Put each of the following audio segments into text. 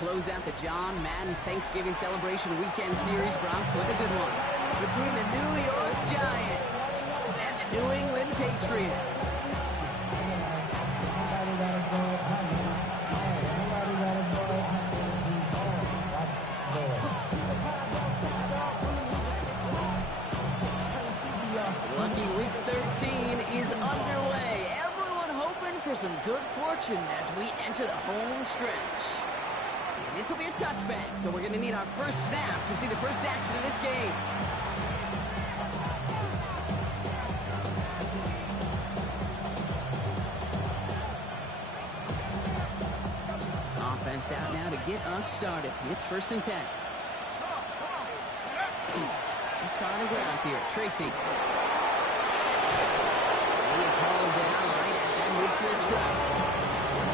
close out the John Madden Thanksgiving Celebration Weekend Series, Brock, with a good one between the New York Giants and the New England Patriots. Lucky Week 13 is underway. Everyone hoping for some good fortune as we enter the home stretch. And this will be a touchback, so we're going to need our first snap to see the first action of this game. Offense out now to get us started. It's 1st and 10. Let's start on the grounds here. Tracy. He is hauled down right at that midfield stripe.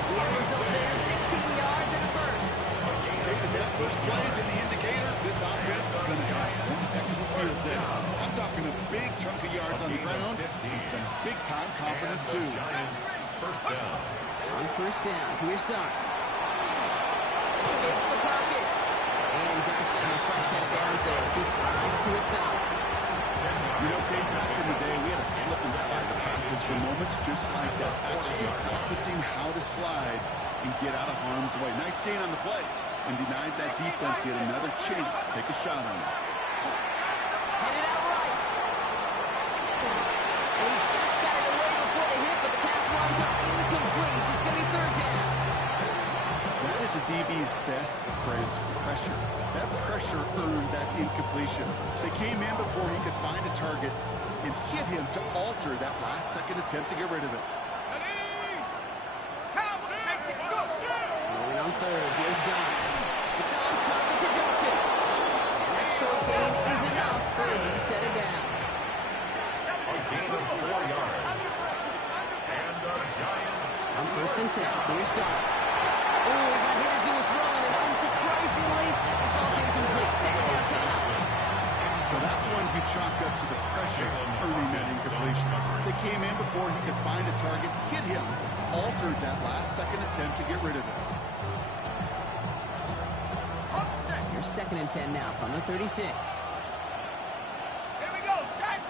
We have a result there, 15 yards and a first. If that first play is in the indicator, this offense is going to have one heck of a field day. I'm talking a big chunk of yards on the ground and some big-time confidence, too. First down. On 1st down, here's Dart. Skips the pocket. And Dart's got a fresh set of downs there as he slides to a stop. You know, Kate, back in the day, we had a slip and slide to practice for moments just like that. Actually practicing how to slide and get out of harm's way. Nice gain on the play. And denied that defense yet another chance to take a shot on it. Headed out right. And he just got it away before the hit, but the pass winds up incomplete. It's going to be 3rd down. That is a DB's best friend, pressure. That pressure earned that incompletion. They came in before he could find a target and hit him to alter that last-second attempt to get rid of it. Going on 3rd, here's Dart. It's on target to Johnson. And that short gain is enough for him to set it down. A gain of 4 yards. And the Giants. On 1st and 10, here's Dart. Oh, he got hit as he was throwing, and unsurprisingly, it falls incomplete. 2nd down coming up. Well, that's one he chalked up to the pressure, earning that incompletion. They came in before he could find a target, hit him, altered that last-second attempt to get rid of it. Here's 2nd and 10 now from the 36. Here we go, set!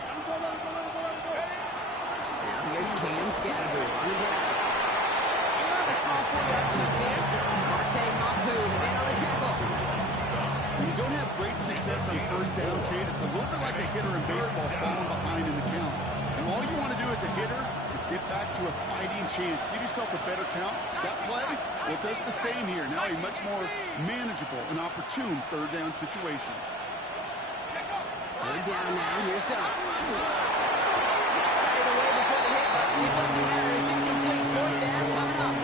Now here's Cam Scattergood on the ground. A small 4-yard chunk there. Marte Mapu, the man on the tackle. When you don't have great success on 1st down, Kate, it's a little bit like a hitter in baseball falling behind in the count. And all you want to do as a hitter is get back to a fighting chance. Give yourself a better count. That play, well, it does the same here. Now a much more manageable and opportune 3rd down situation. 3rd down now. Here's Dart. Just got it away before the hit, but it doesn't matter. It's incomplete. 4th down coming up.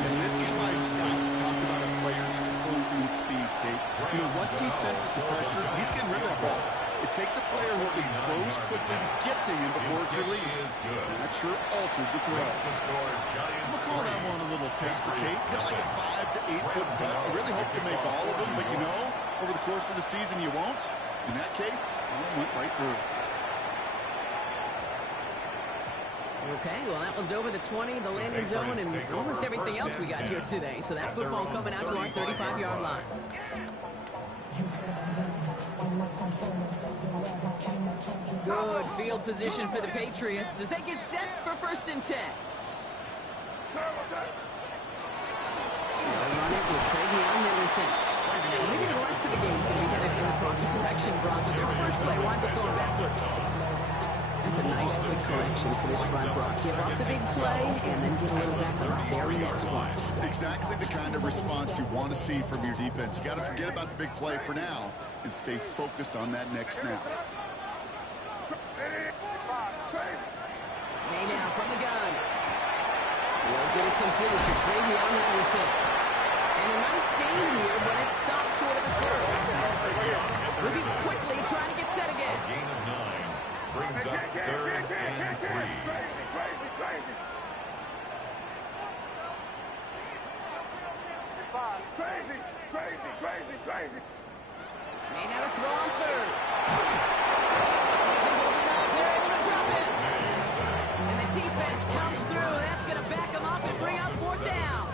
And this is why scouts talk about a player's closing speed, Kate. You know, once he senses the pressure, he's getting rid of that ball. It takes a player who can close quickly to get to him before it's released. And that sure altered the throw. I'm going to call that one a little tester, Kate. Kind of like a 5 to 8 foot putt. I really hope to make all of them, but you know, over the course of the season you won't. In that case, it went right through. Okay, well, that one's over the 20, the landing zone, and almost everything else we got here today. So that football coming out to our 35-yard line. Good field position for the Patriots as they get set for 1st and 10. They'll run it with Travion Henderson. Maybe the rest of the game is going to be headed in the proper direction, Brock, but their first play winds up going backwards. That's a nice quick correction for this front, Brock. Give up the big play and then get a little back on the very next one. Exactly the kind of response you want to see from your defense. You got to forget about the big play for now and stay focused on that next snap. May now from the gun. We'll get it completed to Travion Henderson. And a nice game here, but it's stopped short of the first. Moving quickly, trying to get set again. A gain of 9 brings up 3rd and 3. May now to throw on 3rd. They're able to drop it. And the defense comes through. That's going to back them up and bring up 4th down.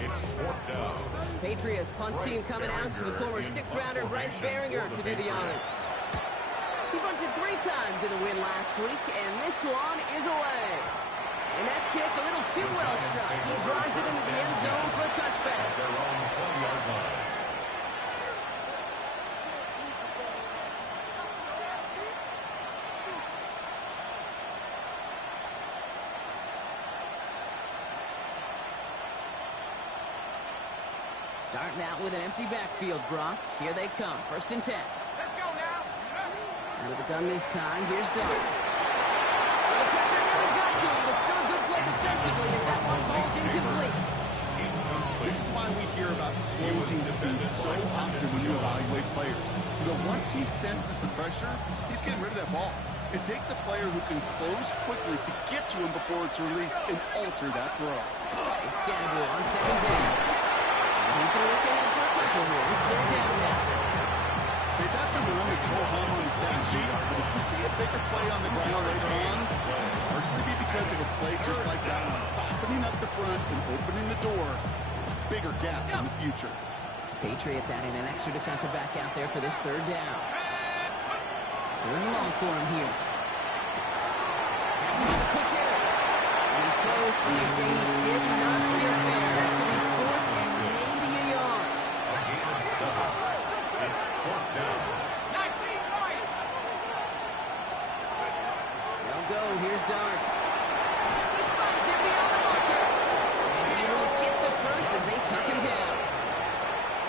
It It's fourth down. Patriots punt team coming out to the former sixth-rounder Bryce Behringer to do the honors. He bunted 3 times in the win last week, and this one is away. And that kick a little too well struck. He drives it into the end zone for a touchback. Their own 20-yard line. Starting out with an empty backfield, Brock. Here they come. 1st and 10. Let's go now. Out of the gun this time. Here's Dart. Well, the pressure really got to him, but still a good play defensively as that one falls incomplete. This is why we hear about closing speed so often when you evaluate players. You know, once he senses the pressure, he's getting rid of that ball. It takes a player who can close quickly to get to him before it's released and alter that throw. It's Scannable on 2nd down. He's going to look in for a couple here. It's their down now. Hey, that's a run that's go home on the stat sheet. But if you see a bigger play on the ground later on, largely be because of a play just like that one, softening up the front and opening the door. Bigger gap in the future. Patriots adding an extra defensive back out there for this 3rd down. 3rd and long for him here. That's a quick hitter. And he's close, but they say he did not get there. That's going to be 4th and maybe a yard. A gain of 7. It's 4th down. 19 right. They'll go. Here's Dart. He finds him beyond the marker. And he will get the first as they touch him down.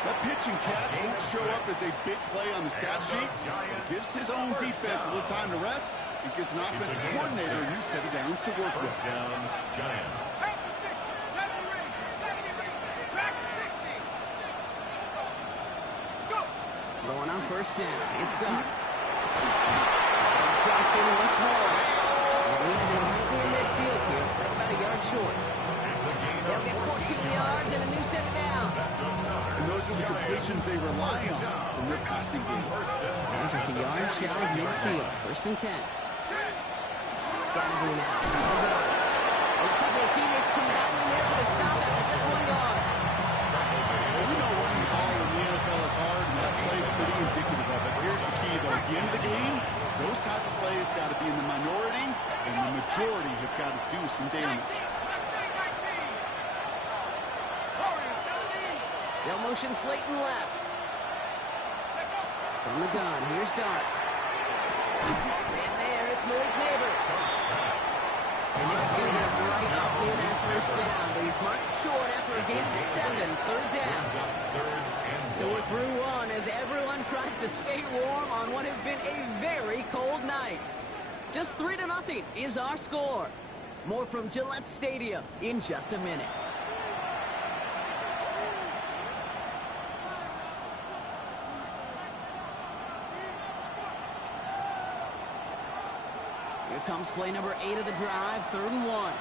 That pitch and catch won't show up as a big play on the stat sheet. It gives his own defense a little time to rest. It gives an offensive coordinator a new set of downs to work with. 1st down, Giants. Back to 60. 70 ring. 70 ring. Back to 60. Let's go. Going on 1st down. It's Dart. Johnson once more. He's in right near midfield here. It's about a yard short. It's a gain They'll of get 14 yards and a new set of downs. And those are the completions they rely on in their passing game. And just a yard shy of midfield. 1st and 10. Scannable now. A couple of teammates combining there for the stop after just 1 yard. Well, we know running the ball in the NFL is hard, and that play is pretty indicative of it. Here's the key, though. At the end of the game, those type of plays got to be in the minority, and the majority have got to do some damage. They'll motion Slayton left. From the gun, here's Dart. And there, it's Malik Neighbors. And this is going to get him right up near that 1st down. But he's marked short after a gain of 7, 3rd down. So we're through 1 as everyone tries to stay warm on what has been a very cold night. Just 3-0 is our score. More from Gillette Stadium in just a minute. Here comes play number 8 of the drive, 3rd and 1.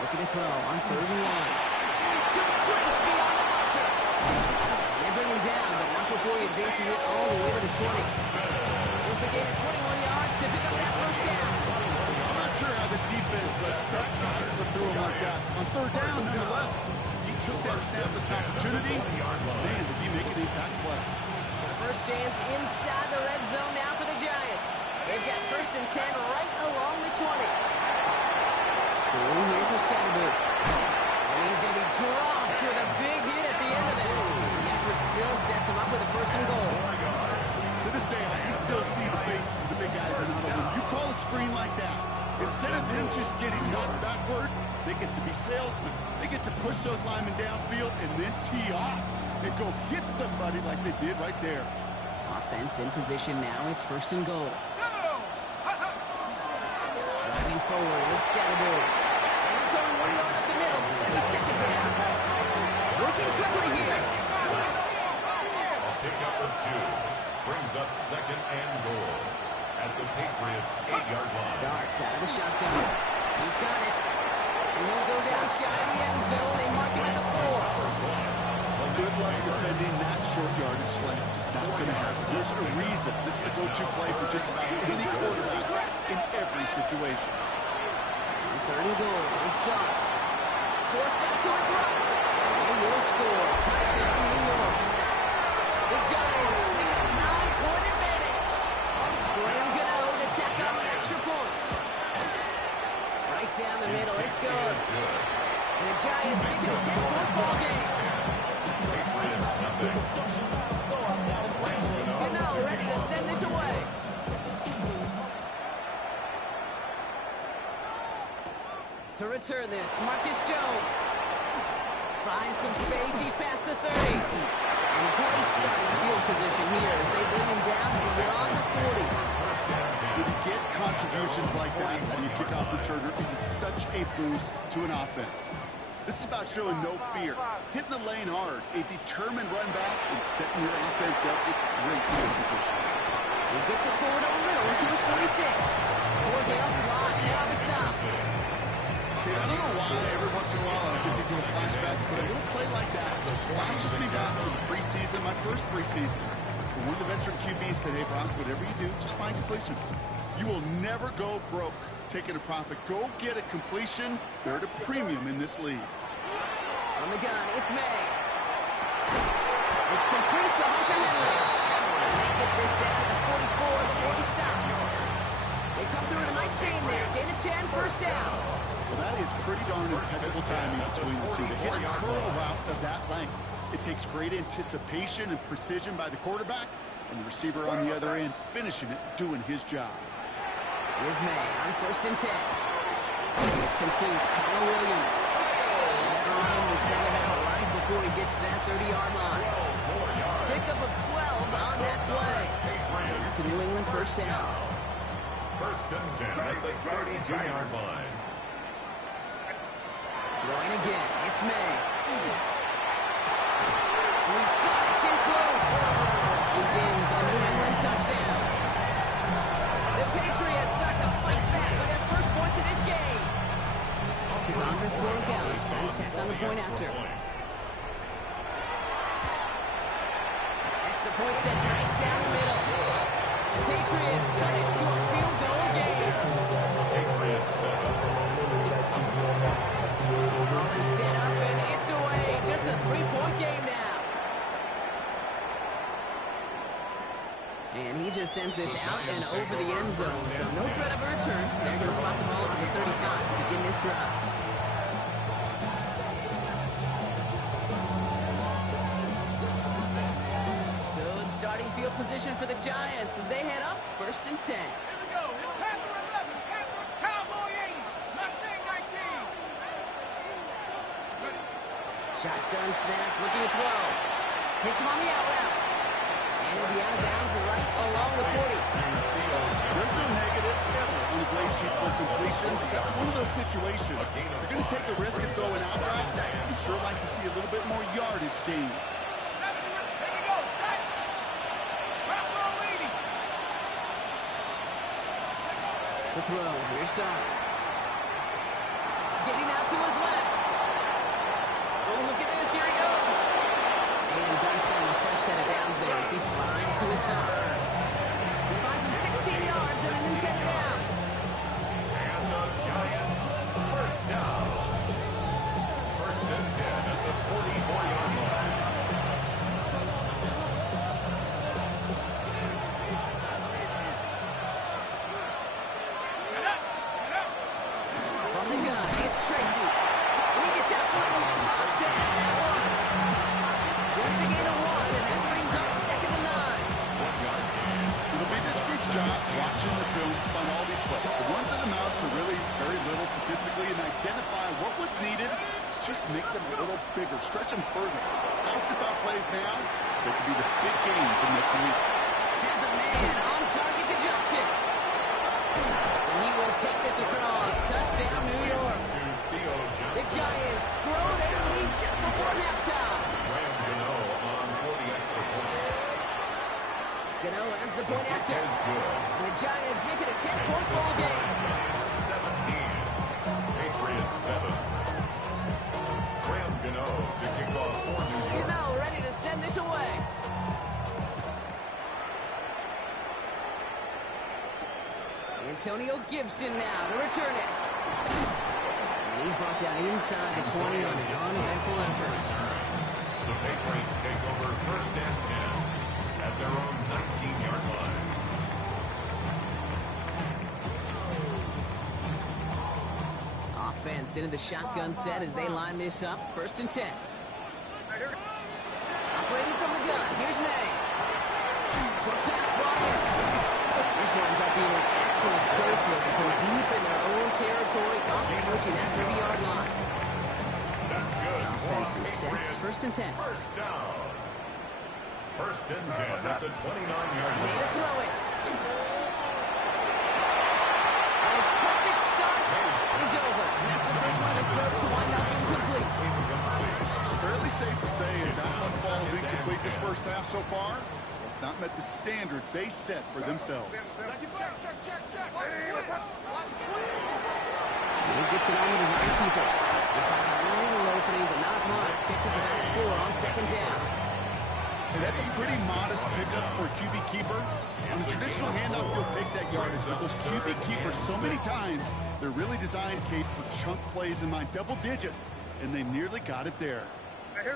Looking to throw on 3rd and 1. Complete beyond the marker. They bring him down, but not before he advances it all the way to the 20. It's a gain of 21 yards to pick up that 1st down. I'm not sure how this defense let that guy slip through him like that. On 3rd down, nonetheless, he took that snap as an opportunity. Man, did he make an impact play. First chance inside the red zone now for the Giants. They've got 1st and 10 right along the 20. Screwing here for Scannable. And he's going to be dropped with a big hit at the end of that. The effort still sets him up with a 1st and goal. To this day, I can still see the faces of the big guys in the huddle. When you call a screen like that, instead of them just getting knocked backwards, they get to be salesmen. They get to push those linemen downfield and then tee off and go hit somebody like they did right there. Offense in position now. It's 1st and goal. Driving forward with Scannable. And it's only 1 yard up the middle. That'll be 2nd down. Working quickly here. A pickup of 2 brings up 2nd and goal at the Patriots' 8-yard line. Darts out of the shotgun. He's got it. And he'll go down shy of the end zone. They mark him at the 4. Good luck defending that short yardage slant. Just not going to happen. There's a reason. This is a go-to play for just about any quarterback in every situation. 3rd and goal. It's Darts. force that to his right. They will score. Touchdown, New York. The Giants make a 9-point advantage. Graham Gano to tack on the extra point. Right down the middle. It's good. And the Giants make it a 10-point ball game. Patriots nothing. Gano ready to send this away. To return this, Marcus Jones finds some space. He's past the 30. And great starting field position here as they bring him down beyond the 40. When you get contributions like that when you kick off returner, it is such a boost to an offense. This is about showing no fear, hitting the lane hard, a determined run back, and setting your offense up with great field position. He gets it forward over middle into his 46. Cordell Flott now the stop. Okay, I don't know why every once in a while I get these little flashbacks, but a little play like that, those flashes me back to the preseason, my first preseason. When one of the veteran QBs said, hey, Brock, whatever you do, just find completions. You will never go broke taking a profit. Go get a completion. They're at a premium in this league. On the gun, it's May. It's complete to Hunter Henry. And they get this down to 44 before he stopped. They come through with a nice gain there. Gain of 10, first down. Well, that is pretty darn impeccable timing between the two. To hit a curl route of that length, it takes great anticipation and precision by the quarterback, and the receiver on the other end finishing it, doing his job. Here's May on first and 10. It's complete. Connor Williams. Never on him to send him out right before he gets to that 30-yard line. Pickup of 12 on that play. That's a New England first down. First and 10 at the 32-yard line. Throwing again. It's May. He's got it. It's in close. He's in for a New England touchdown. The Patriots start to fight back with their first points of this game. This is Andres Borregales trying to tack on the point after. Extra point set right down the middle. The Patriots turn it to a field goal game. Patriots 7. Set up and it's away. Just a 3-point game now. And he just sends this out and over the end zone. So no threat of a return. They're going to spot the ball at the 35 to begin this drive. Good starting field position for the Giants as they head up first and 10. Here we go. Panther 11, Panthers, Cowboy 80, Mustang 19. Shotgun snap, looking to throw. Hits him on the out route. And it'll be out of bounds right along the 40. There's no negatives ever on the grade sheet for completion. That's one of those situations. If you're going to take a risk and throw an out route, you'd sure like to see a little bit more yardage gained. 70, here we go. Set. Bravo 80. To throw, here's Dart. Getting out to his left. Oh, look at this, here he goes. And Dart's got a fresh set of downs there as he slides to his stop. He finds him 16 yards and a new set of downs. And the Giants first down. First and 10 at the 44-yard line. Get up. Get up. From the gun, it's Tracy. And he gets absolutely pumped to have that one. Just a gain of 1, and that brings up second and 9. 1-yard gain. It'll be this group's job watching the film to find all these plays. The ones that amount to really very little statistically and identify what was needed to just make them a little bigger, stretch them further. Afterthought plays now, they could be the big gains in next week. Here's a man on target to Johnson. And he will take this across. Touchdown, New York. To Theo The Johnson. Giants grow their lead just before halftime. Graham Gano on for the extra point. Gano adds the point after. Is good. And the Giants make it a 10-point ball game. Giants 17. Patriots 7. Graham Gano to kick off for New York. Gano ready to send this away. Antonio Gibson now to return it. And he He's brought down inside the 20 on an uneventful effort. The Patriots take over first and 10 at their own 19-yard line. Offense into the shotgun set as they line this up. First and 10. Operating from the gun. Here's May. Short pass ball in. This winds up being an excellent play for them from deep in their own territory, approaching that 30-yard line. That's good. Offense is set. First and 10. First down. First and 10 at the 29-yard Way line. to throw it. And his perfect start is over. And that's the first one of his throws to wind up incomplete. Fairly safe to say is that one falls incomplete this first half so far. It's not met the standard they set for themselves. Check. He gets it on with his own keeper. He finds a little opening, but not much. Picked up about 4 on second down. And that's a pretty modest pickup for a QB keeper. On a traditional handoff, you'll take that yardage, but those QB keepers, so many times, they're really designed, Kate, for chunk plays in my double digits, and they nearly got it there. May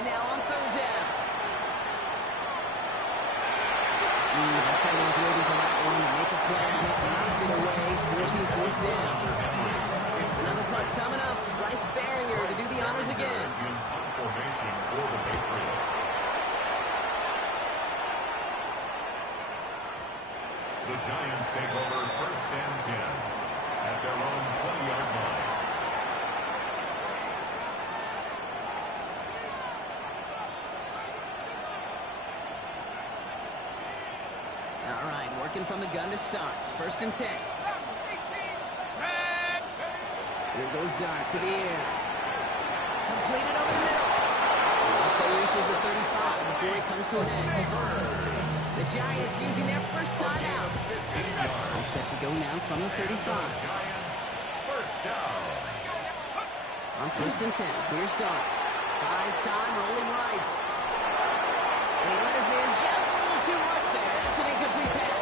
now on third down. That fellow was waiting for that one to make a play, and it knocked it away, forcing fourth down. Another punt coming up. Bryce Barringer to do the honors again. Formation for the Patriots. The Giants take over first and 10 at their own 20-yard line. All right, working from the gun to start. First and 10. Here goes Dart to the air. Completed over the middle. This play reaches the 35 before he comes to an end. The Giants using their first time out. All set to go now from the 35. Giants first down. On first and 10, here's Dart. Buys time, rolling right. And he let his man just a little too much there. That's an incomplete pass.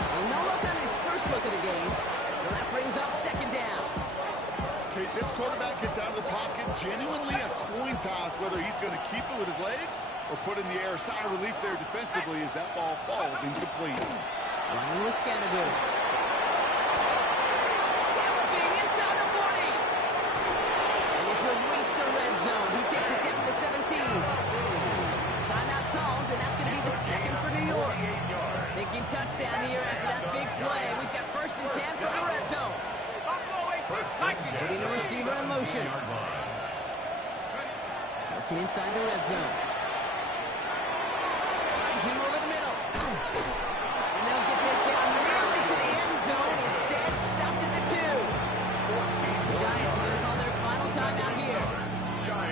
Well, no look on his first look of the game. So that brings up second down. Okay, this quarterback gets out of the pocket, genuinely a coin toss, whether he's going to keep it with his legs or put in the air. Sigh of relief there defensively as that ball falls incomplete. Running with Scattergood. Galloping inside the 40. And this will reach the red zone. He takes it down to 17. Timeout calls, and that's going to be the second for New York. Thinking touchdown here after that big play. We've got first and 10 from the red zone. Putting the receiver in motion. Working inside the red zone. Two over the middle. And they'll get this down nearly to the end zone. Instead, stopped at the 2. The Giants are going to call their final timeout here.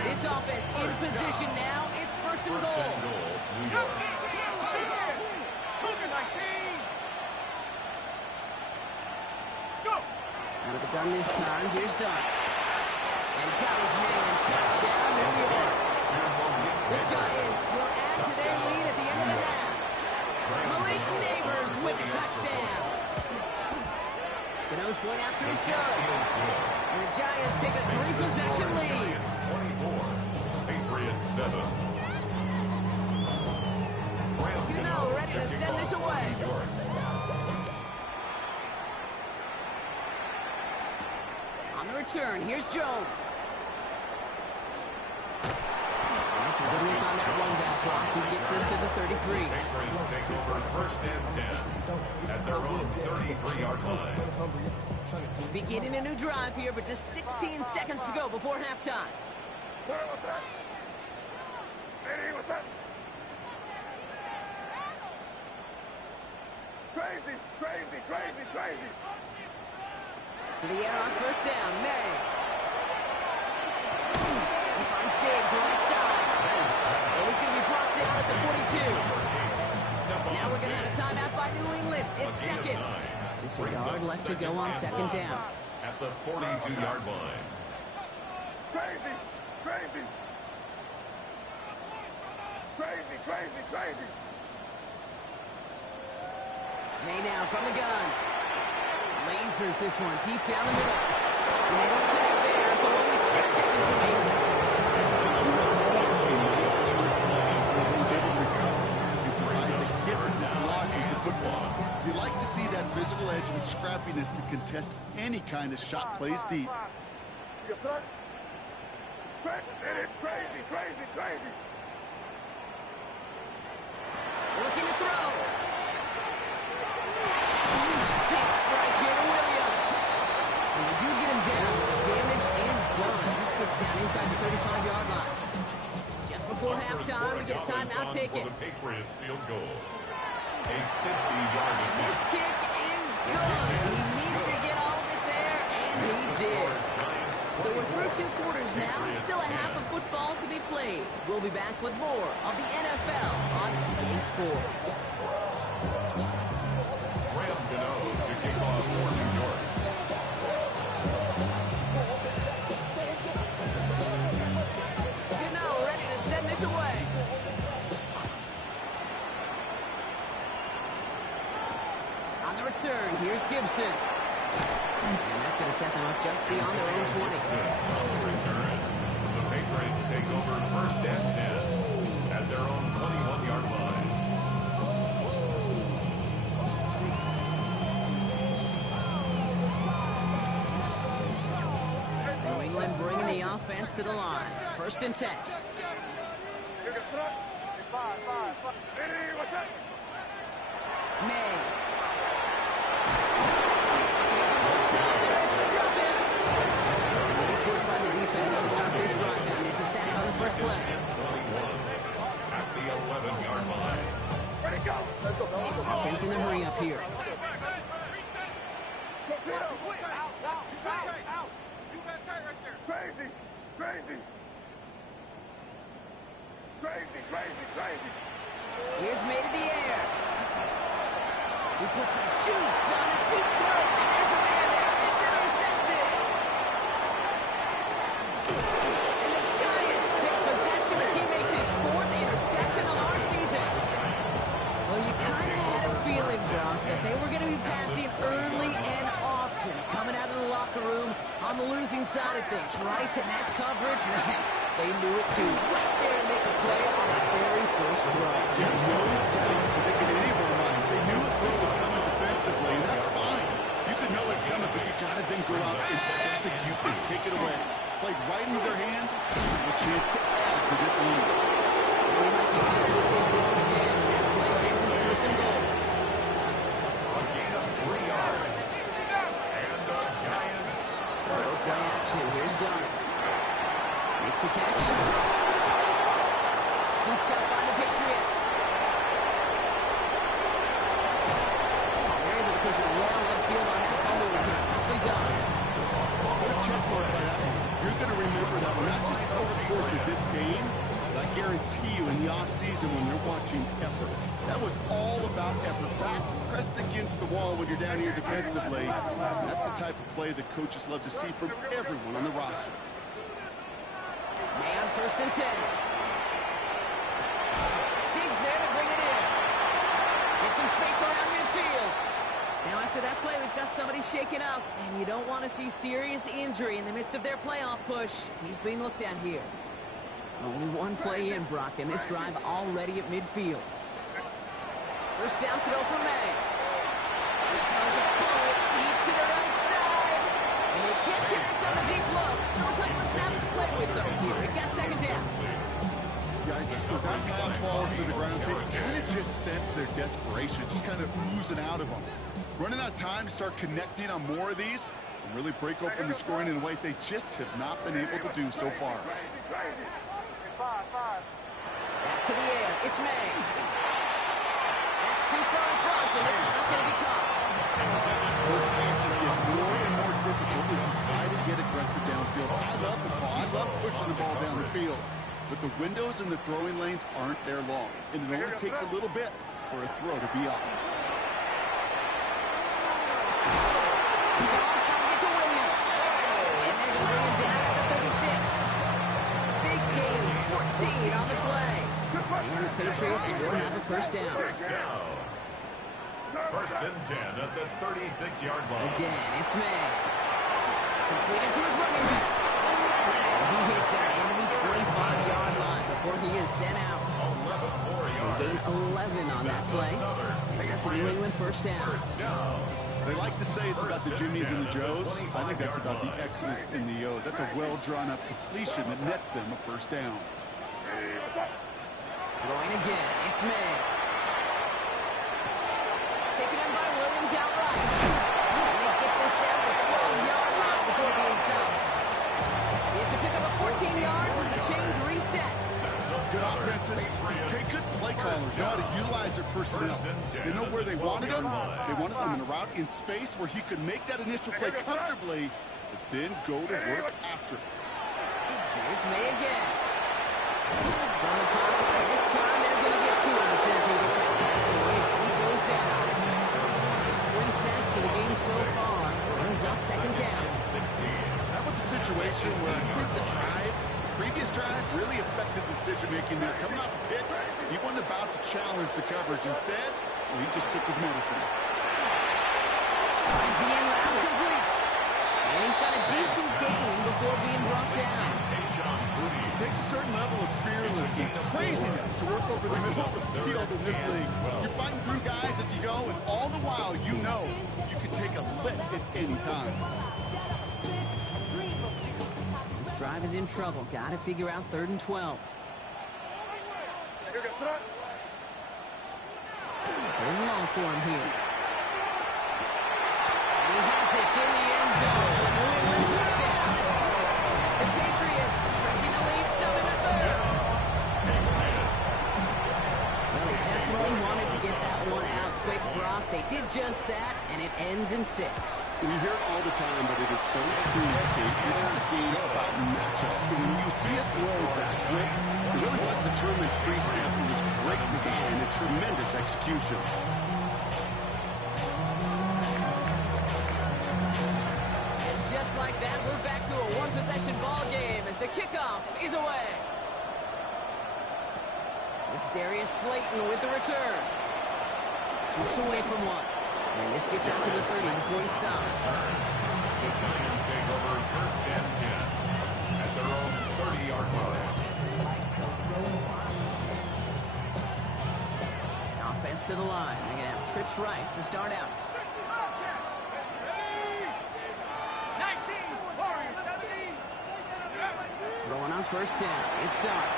This offense in position now. It's first and goal. New York. Out of the gun this time, here's Dart. And got his man, touchdown, New York. The Giants will add to their lead at the end of the half. Malik Neighbors with the touchdown. The nose point after is good. And the Giants take a 3-possession lead. Patriots 7. You know, ready to send this away. On the return, here's Jones. That's a good look on that one-back block. He gets us to the 33. Patriots take over first and 10 at their own 33-yard line. Beginning a new drive here, but just 16 seconds to go before halftime. Crazy. To the air on first down, May. He finds Diggs right side. And he's going to be brought down at the 42. Now we're going to have a timeout by New England. It's second. Just a yard left to go on second down. At the 42-yard line. Crazy. May now from the gun. Lasers this one deep down the middle. And they don't connect there, so only 6 seconds remaining. You like to see that physical edge and scrappiness to contest any kind of shot plays deep. Crazy. Looking to throw. Big strike here to Williams. And they do get him down, but the damage is done. This gets down inside the 35-yard line. Just before halftime, we get a timeout taken. The Patriots field goal. A 50-yard. And this kick is good. He needed to get all of it there, and he did. So we're through 2 quarters now. Still a half of football to be played. We'll be back with more of the NFL on EA Sports. Graham Gano to kick off for New York. Gano ready to send this away. On the return, here's Gibson. And that's going to set them up just beyond their own 20. On the return, the Patriots take over first and 10 at their own 21-yard line. New England bringing the offense to the line. First and 10. May. Nice work by the defense to start this drive, and it's a sack on the first play. 21 at the 11-yard line. Offense in the hurry up here. Here's May to the air. He puts some juice on a deep throw, and there's a man there. It's intercepted. And the Giants take possession as he makes his 4th interception of our season. Well, you kind of had a feeling, Brock, that they were going to be passing early and often, coming out of the locker room on the losing side of things, right? And that coverage, man, they knew it too. Right there to make a play on the very first throw. Yeah, no doubt. I think in any of our minds, they knew a throw was coming defensively, and that's fine. You could know it's coming, but you got to then go out and execute and take it away. Played right into their hands, a chance to add to this lead. We might be close to this lead growing again. That play gets them first and goal. A gain of 3 yards. And the Giants. Throw play action. Here's Dart. Makes the catch. Scooped up by the Patriots. They're able to push it well upfield on that fumble return. Nicely done. What a check mark by that one. You're going to remember that one, not just over the course of this game, but I guarantee you in the offseason when you're watching effort. That was all about effort. Backs pressed against the wall when you're down here defensively. That's the type of play that coaches love to see from everyone on the roster. Man, first and 10. Diggs there to bring it in. Get some space around midfield. Now after that play, we've got somebody shaken up, and you don't want to see serious injury in the midst of their playoff push. He's being looked at here. Only one play in, Brock, and this drive already at midfield. First down throw for May. Here comes a bullet deep to the right side. And they can't connect on the deep look. Still a couple of snaps to play with, though, here. It got second down. Yikes, as that pass falls to the ground, they kind of just sense their desperation, just kind of oozing out of them. Running out of time to start connecting on more of these and really break open the scoring in a way they just have not been able to do so far. Back to the air. It's May. That's too far in front, and it's not going to be caught. Those passes get more and more difficult as you try to get aggressive downfield. I love the ball. I love pushing the ball down the field. But the windows in the throwing lanes aren't there long. And it only takes a little bit for a throw to be off. He's on target to Williams. And they're going to bring him down at the 36. Big gain, 14 on the play. And the Patriots will have a first down. First and 10 at the 36-yard line. Again, it's May. Completed to his running back. He hits that enemy 25-yard line before he is sent out. 11 more yards. They gain 11 on that play. And that's a New England first down. They like to say it's about the Jimmies and the Joes. I think that's about the X's and the O's. That's a well-drawn-up completion that nets them a first down. Throwing again, it's May. Taken in by Williams outright. And they get this down to the 12-yard line before being stopped. It's a pickup of 14 yards as the chains reset. Good offenses. Okay, good play callers know how to utilize their personnel. They know where they wanted them. They wanted them in a route in space where he could make that initial play comfortably, but then go to work after it. Here's May again. From the pocket, this time they're going to get to him before he can get that pass away. He goes down. It's 3 sacks for the game so far. Brings up second down. That was a situation where I think the previous drive really affected decision-making there. Coming off a pick, he wasn't about to challenge the coverage. Instead, he just took his medicine. Is the end round complete? And he's got a decent gain before being brought down. It takes a certain level of fearlessness, craziness to work over the middle of the field in this league. You're fighting through guys as you go, and all the while you know you can take a lick at any time. This drive is in trouble. Got to figure out 3rd and 12. Third and long for him here. He has it in the end zone. The New England touchdown. The Patriots shrinking the lead some in the 3rd. Well, they definitely wanted to get that one out quick, Brock. They did just that, and it ends in 6. We hear it all the time, but it is so true, Kate. This is a game about matchups. And when you see a throw that quick, it really was determined pre-snap. It was great design and tremendous execution. And just like that, we're back to a one-possession ball game as the kickoff is away. It's Darius Slayton with the return. Shoots away from one. And this gets out to the 30 before he stops. The Giants take over first and 10 at their own 30-yard line. Offense to the line. They're going to have trips right to start out. 19, Warriors 17. Throwing on first down. It's Dart.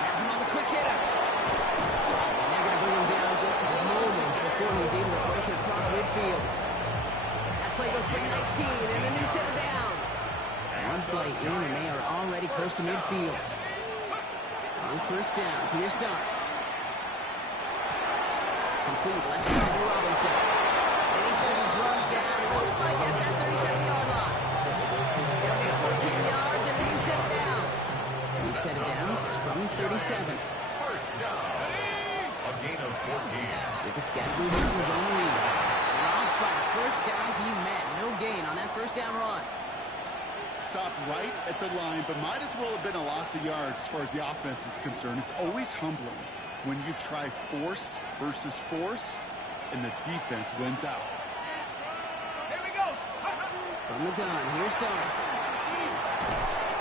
Has him on the quick hitter. And they're going to bring him down just a moment before he's able to break it across midfield. That play goes for 19 and a new set of downs. One play in and they are already close to midfield. On first down, here's Dart. Complete left side to Robinson. And he's going to be drawn down. Looks like at that 37-yard line. They'll get 14 yards and a new set of downs. New set of downs from 37. First down. A gain of 14. With the scat move in his own lead. Dropped by the first guy he met. No gain on that first down run. Stopped right at the line, but might as well have been a loss of yards as far as the offense is concerned. It's always humbling when you try force versus force, and the defense wins out. Here we go. From the gun, here's Dart.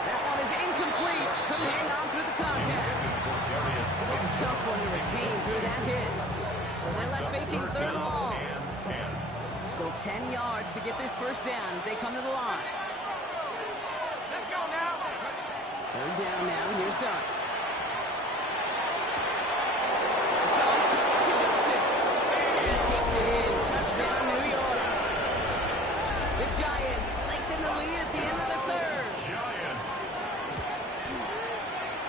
That one is incomplete. Couldn't hang on through the contact. A tough one to retain through that hit. So they're left facing 3rd and long. Still 10 yards to get this first down as they come to the line. Let's go now. 3rd down now, here's Dart. It's on to Johnson. And he takes it in. Touchdown, New York. The Giants lengthen the lead at the end of the 3rd.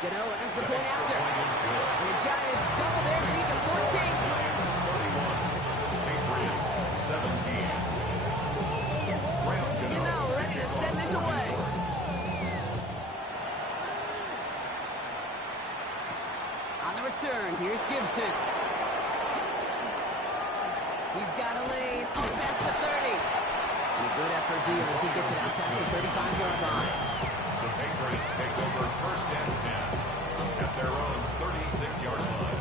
Gano ends the point after. And the Giants double their lead to 14. Patriots 17. Gano ready to send this away. On the return, here's Gibson. He's got a lane up past the 30. And a good effort here as he gets it out past the 35-yard line. The Patriots take over first and 10 at their own 36-yard line.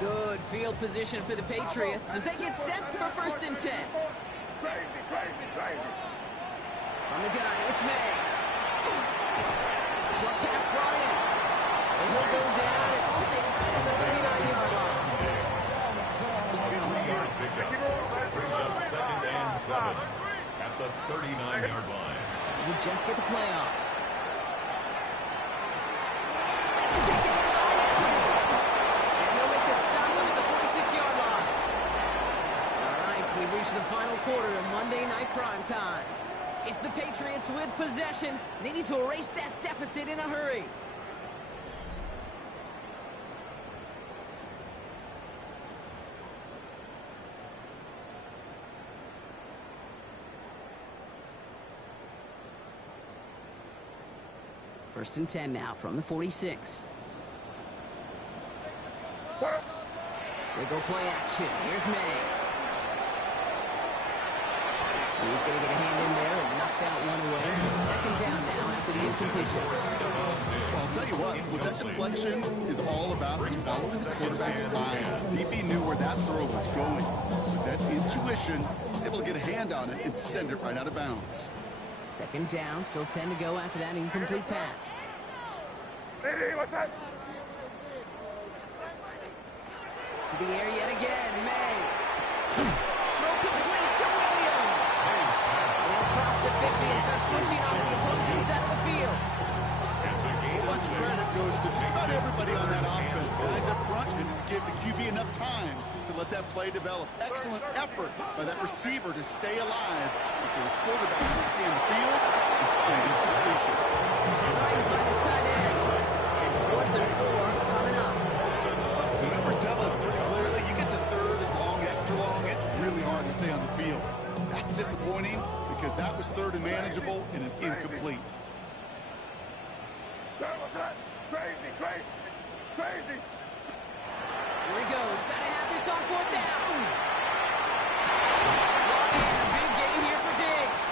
Good field field position for the Patriots as they get set for 1st and 10. From the gun, it's May. Short pass brought in. And he'll go down and all safe right at the 39-yard line. 3-yard pickup. Brings up 2nd and 7 at the 39-yard line. You just get the play off. That's taken in by Anthony. And they'll make the stop at the 46-yard line. All right, we've reached the final quarter of Monday Night Prime Time. It's the Patriots with possession, needing to erase that deficit in a hurry. First and 10 now from the 46. They go play action. Here's May. He's going to get a hand in there and knock that one away. So 2nd down now after the incompletion. Well, I'll tell you what that deflection is all about is following the quarterback's eyes. DB knew where that throw was going. With that intuition, he's able to get a hand on it and send it right out of bounds. 2nd down, still 10 to go after that incomplete pass. To the air yet again, May. Throw complete to Williams. They'll cross the 50 and start pushing onto the opposing side of the field. Much credit goes to just about everybody on that offense. Guys up front and give the QB enough time to let that play develop. Excellent effort by that receiver to stay alive before the quarterback can scan the field and find his completion. Trying to find his tight end. And 4th and 4 coming up. The numbers tell us pretty clearly you get to 3rd and long, extra long, it's really hard to stay on the field. That's disappointing because that was 3rd and manageable and an incomplete. Crazy. Here he goes. Got to have this on 4th down. A big game here for Diggs.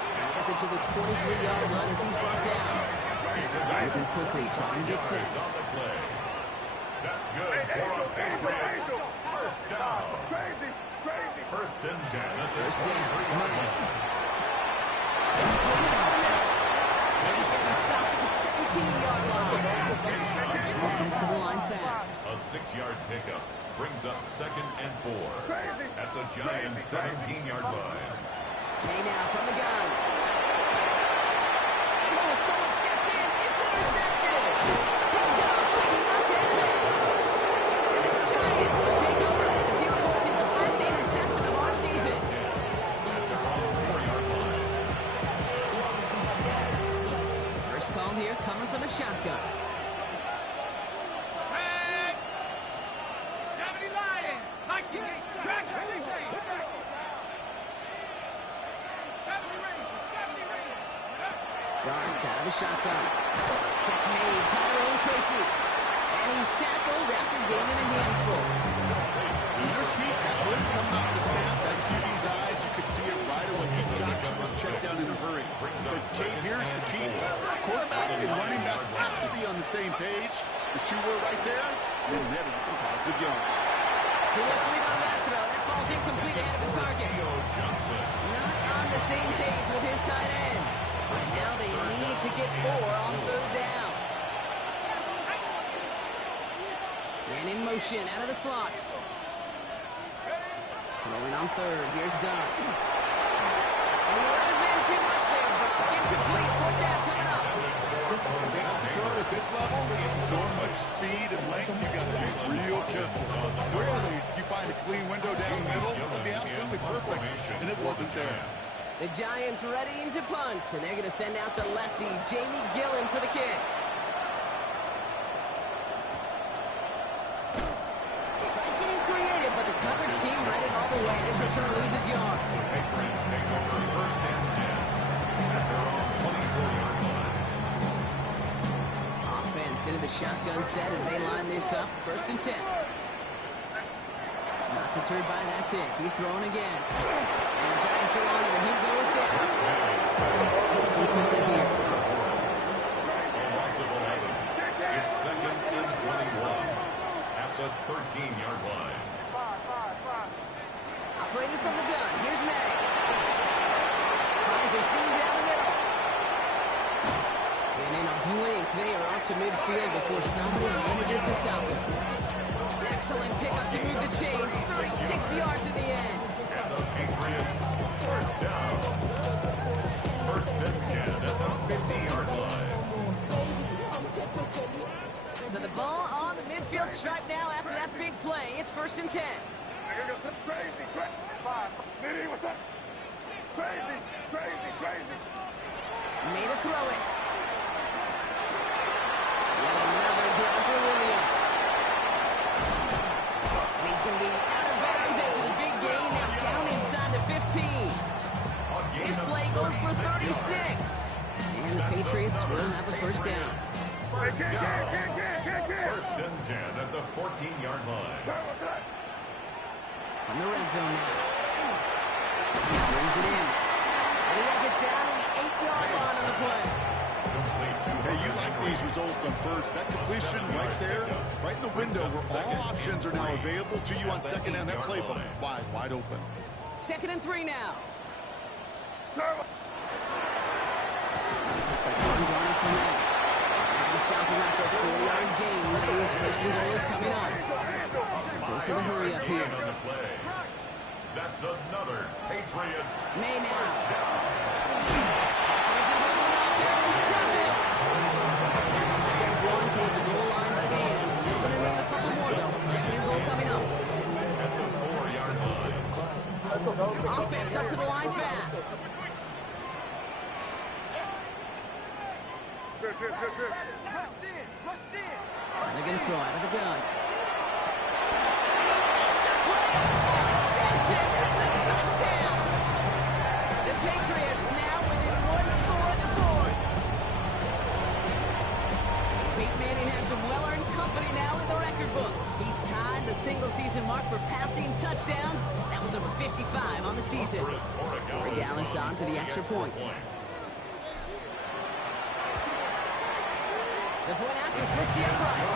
He has it to the 23-yard line as he's brought down. Moving quickly, trying to get set. That's good for a Patriots. 1st down. 1st and 10 at the 23-yard line. And he's going to be stopped at the 17-yard line. Offensive line fast. A 6-yard pickup brings up 2nd and 4 at the Giants' 17-yard line. May now from the gun. And someone stepped in. It's intercepted. Picked up by Montez. And the Giants will take over as he records his first interception of our season. At their own 4-yard line. First call here coming from the shotgun. Darts out of the shotgun. Catch made, Tyrone Tracy. And he's tackled after gaining a handful. There's heat. That blitz coming off the snap. That QB's eyes, you could see it right away. He's got to his check down in a hurry. But Kate, here's the key. Quarterback and running back have to be on the same page. The two were right there. And netted some positive yards. Too much lead on that throw. That falls incomplete ahead of his target. Not on the same page with his tight end. Right now they need to get 4 on 3rd down. And in motion out of the slot. Rolling on 3rd. Here's Dart. And he let his man too much there, Brock. Incomplete. 4th down coming up. That's a throw at this level. With so much speed and length, you got to be real careful. Rarely do you find a clean window down the middle. It would be absolutely perfect, and it wasn't there. The Giants readying to punt, and they're going to send out the lefty, Jamie Gillen, for the kick. Tried getting creative, but the coverage team read it all the way. This return loses yards. Patriots take over 1st and 10 at their own 24-yard line. Offense into the shotgun set as they line this up. 1st and 10. Not deterred by that pick. He's throwing again. And the Giants are on him, and he goes down. Completely here. Loss of 11. It's 2nd and 21 at the 13-yard line. Blink, they are up to midfield before somebody manages to stop him. Excellent pickup to move the chains. 36 yards in the end. And the Patriots, first down. First and 10 at the 50-yard line. So the ball on the midfield stripe now after that big play. It's first and 10. Made a throw it. Yet another grab for Williams. And he's going to be out of bounds after the big gain. Now down inside the 15. This play goes for 36. And the Patriots will have a first down. First down. First and 10 at the 14-yard line. From the red zone now. Brings it in. And he has it down to the 8-yard line on the play. Hey, you like these results on first. That completion right there, right in the window where all options are now available to you on second down. That playbook wide open. Second and 3 now. This looks like one running from there. They're going to stop him after a 4-yard gain. That means first and goal is coming up. Dose of the hurry up here. That's another Patriots. May now. First down. And step one towards the goal line stand. Still going to need a couple more though. Second and goal coming up. At the 4-yard line. Offense up to the line fast. And they're going to throw out of the gun. It's the play on the full extension. That's a touchdown. The Patriots now within one score of the fourth. Peyton Manning has some well-earned company now in the record books. He's tied the single-season mark for passing touchdowns. That was number 55 on the season. Oregalis on for the extra point. The point after splits the upright.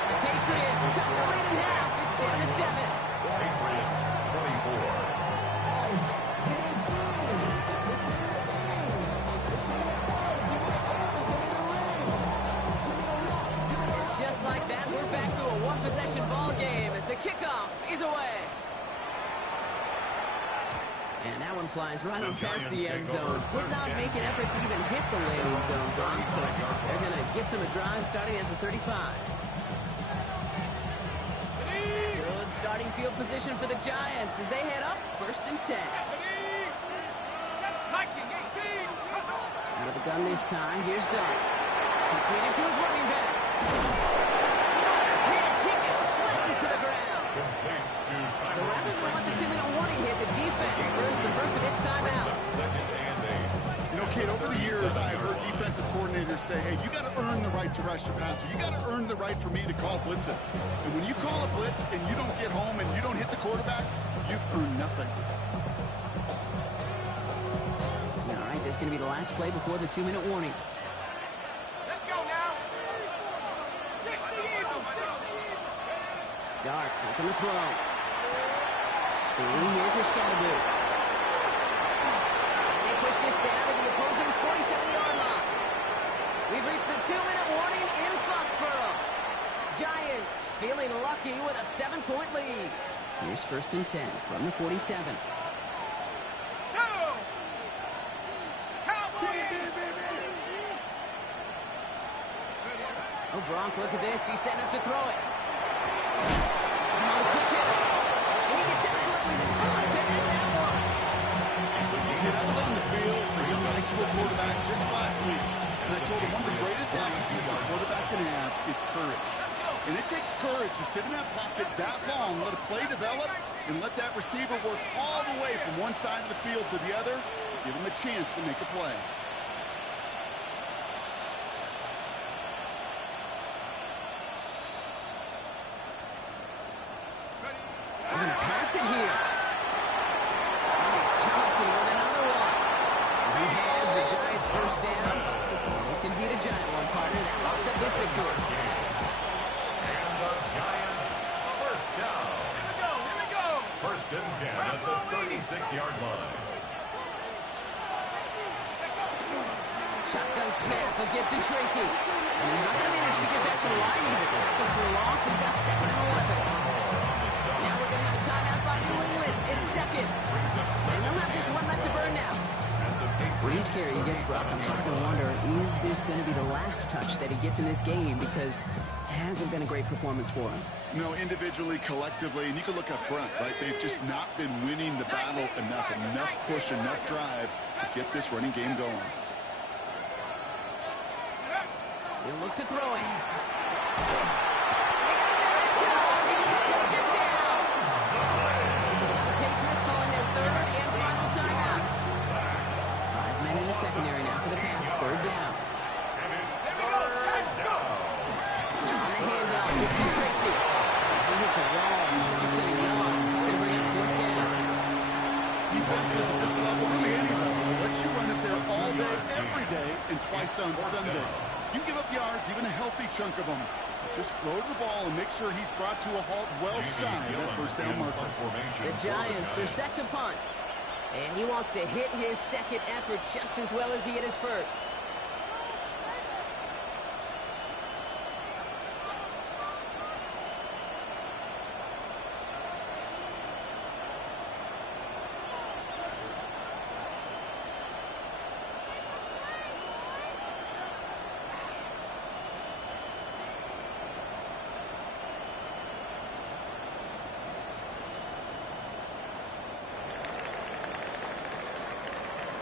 And the Patriots cut the lead in half. It's down to 7. Patriots 24. And just like that, we're back to a one-possession ball game as the kickoff is away. And that one flies right on past the end zone. Did not make an effort to even hit the landing zone, Brock. So they're going to gift him a drive starting at the 35. Good starting field position for the Giants as they head up first and 10. Out of the gun this time. Here's Dart. Completed to his running back. He gets flattened to the ground. So rather than let the 2-minute warning hit, the defense burns the first of its timeouts. You know, Kate, over the years, I've heard defensive coordinators say, hey, you got to earn the right to rush your passer. You got to earn the right for me to call blitzes. And when you call a blitz and you don't get home and you don't hit the quarterback, you've earned nothing. All right, that's going to be the last play before the 2-minute warning. Let's go now. 60 Eagles, 60 Eagles. Darts looking to throw. Spinning here for Scatterboo. And they push this down to the opposing 47-yard line. We've reached the 2-minute warning in Foxborough. Giants feeling lucky with a 7-point lead. Here's first and 10 from the 47. Go! Cowboy! Oh, Gronk, look at this. He's setting up to throw it. Some on the quick hitter. And he gets absolutely pumped to end that one. Yeah, I was on the field with a young high school quarterback just last week. And I told him one of the greatest attributes a quarterback can have is courage. And it takes courage to sit in that pocket that long, let a play develop, and let that receiver work all the way from one side of the field to the other, give him a chance to make a play. We're going to pass it here. And it's Johnson with another one. And he has the Giants first down. And it's indeed a giant one, partner. That locks up this victory. And the Giants first down. Here we go. First and 10 at the 36-yard line. Shotgun snap, a gift to Tracy. And he's not going to manage to get back to the line even. Tackle for a loss. We've got 2nd and 11. Now we're going to have a timeout by New England. It's 2nd. And they'll have just 1 left to burn now. With each carry he gets, Brock, I'm starting to wonder, is this going to be the last touch that he gets in this game? Because it hasn't been a great performance for him. No, individually, collectively, and you can look up front, right? They've just not been winning the battle enough push, enough drive to get this running game going. He'll look to throw it. He's taken down. The Patriots calling their 3rd and final timeout. 5 men in the secondary now for the Pats. 3rd down. On the handoff, this is Tracy. He hits a wall, stops it again. It's going to bring up 4th down. Defenses at this level, really any level, will let you run it there all day, every day, and twice on Sundays. You can give up yards, even a healthy chunk of them. Just throw the ball and make sure he's brought to a halt well shy of that 1st down marker. The Giants are set to punt. And he wants to hit his 2nd effort just as well as he hit his 1st.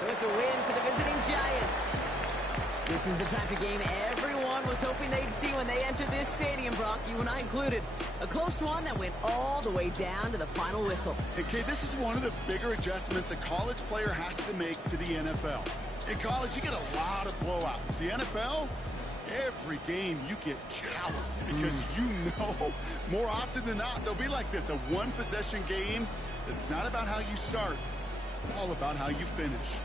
So it's a win for the visiting Giants. This is the type of game everyone was hoping they'd see when they entered this stadium, Brock, you and I included. A close one that went all the way down to the final whistle. Okay, this is one of the bigger adjustments a college player has to make to the NFL. In college, you get a lot of blowouts. The NFL, every game you get calloused because you know more often than not they'll be like this, a 1-possession game. It's not about how you start. It's all about how you finish.